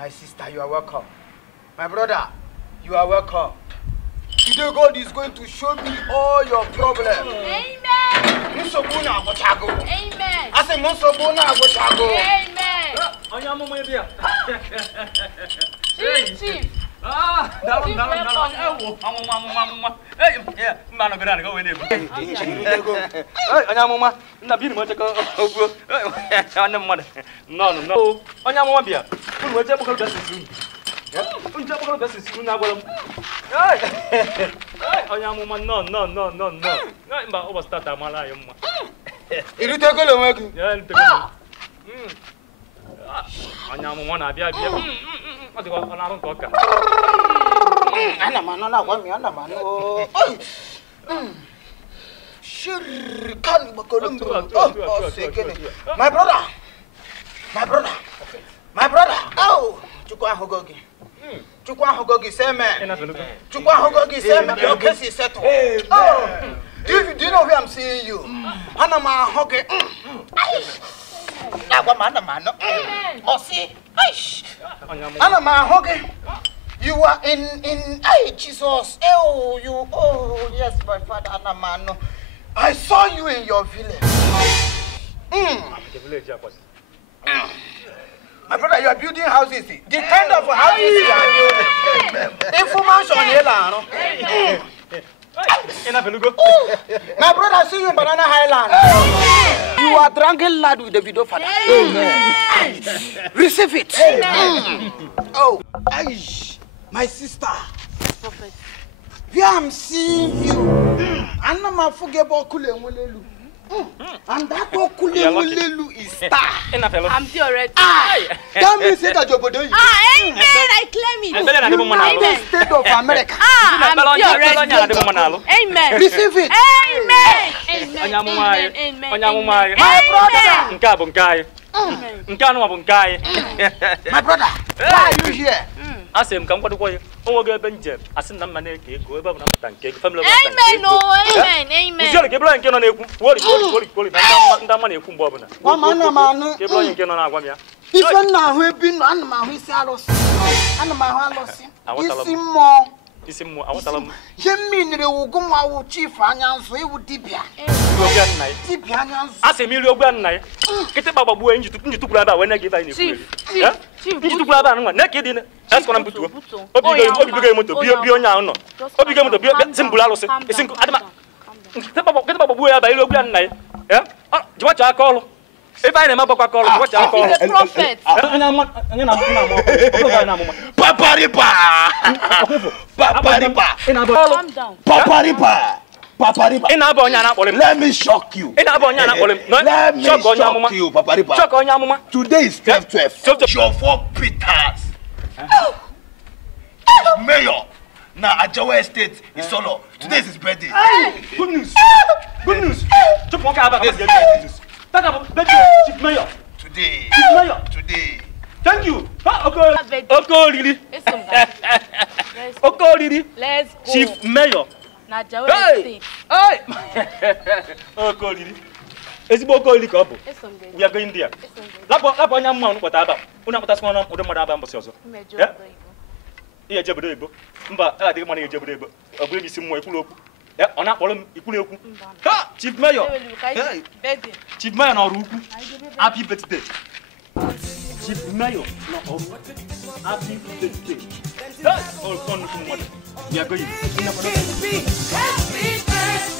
My sister, you are welcome. My brother, you are welcome. Today God is going to show me all your problems. Amen. Amen. I say Amen. Chief. My brother. Oh, Chukwa Hogogi, say man. Chukwa Hogogi, say man. Your case is settled. Oh, do you know where I'm seeing you? Anama Hoge. Oh, see, Anama Hoge. You are in hey Jesus. Oh yes, my father Anamano. I saw you in your village. My brother, you are building houses. The kind of houses you are building. Information here, my brother, I see you in Banana Highland. You are drinking lad with the video father. Receive it. Oh, my sister. Prophet. Where I'm seeing you. I'm not forgetting Kulewulelu. And that Kulewulelu is star. I'm still already. Tell me, say that you're Amen. I claim it. United States of America. I'm still already. Amen. Receive it. Amen. Amen. My brother. My brother. Why are you here? I say, come what way? Oh, go Benjamin. I send them money. Go over and family. Amen. Amen. You get blank on a what money from Bobina. One man, get blank on our one. even now we've been on my house. And my house. More. This is more. I want to tell them. You mean they will go out chief and answer you would dip ya. I say, Milio Granite. Get a baba boy into Braba when I give any chief. Yeah? Chief to Braba, naked in. That's what I'm put to. Obligation to be on now. Obligation to be a simple. It's in Adama. Get a baba boy by your granite. Yeah? What I call. If I am a call, what I call the prophet. Let me shock you. Let me shock you, Papa. Today is 12. Your 4 Peters. Mayor. Now, Ajawa Estate is solo. Today is his birthday. Good news. Good news. Chief Mayor. Today. Chief Mayor. Today. Thank you. Okay, Lily. Okay, Lily. Let's go. Chief Mayor. Hey. Okay, Lily. It's about going to we are going there. Lapa young man, what about? Una put us on the Madame Bosso. Yeah, Jabbo. But I think money is Jabbo. A baby some more full of. Yeah, on that problem, Chief Mayor. Chief Mayor, no happy birthday. Chief Mayor, no happy birthday. All fun from what we are going. Happy birthday.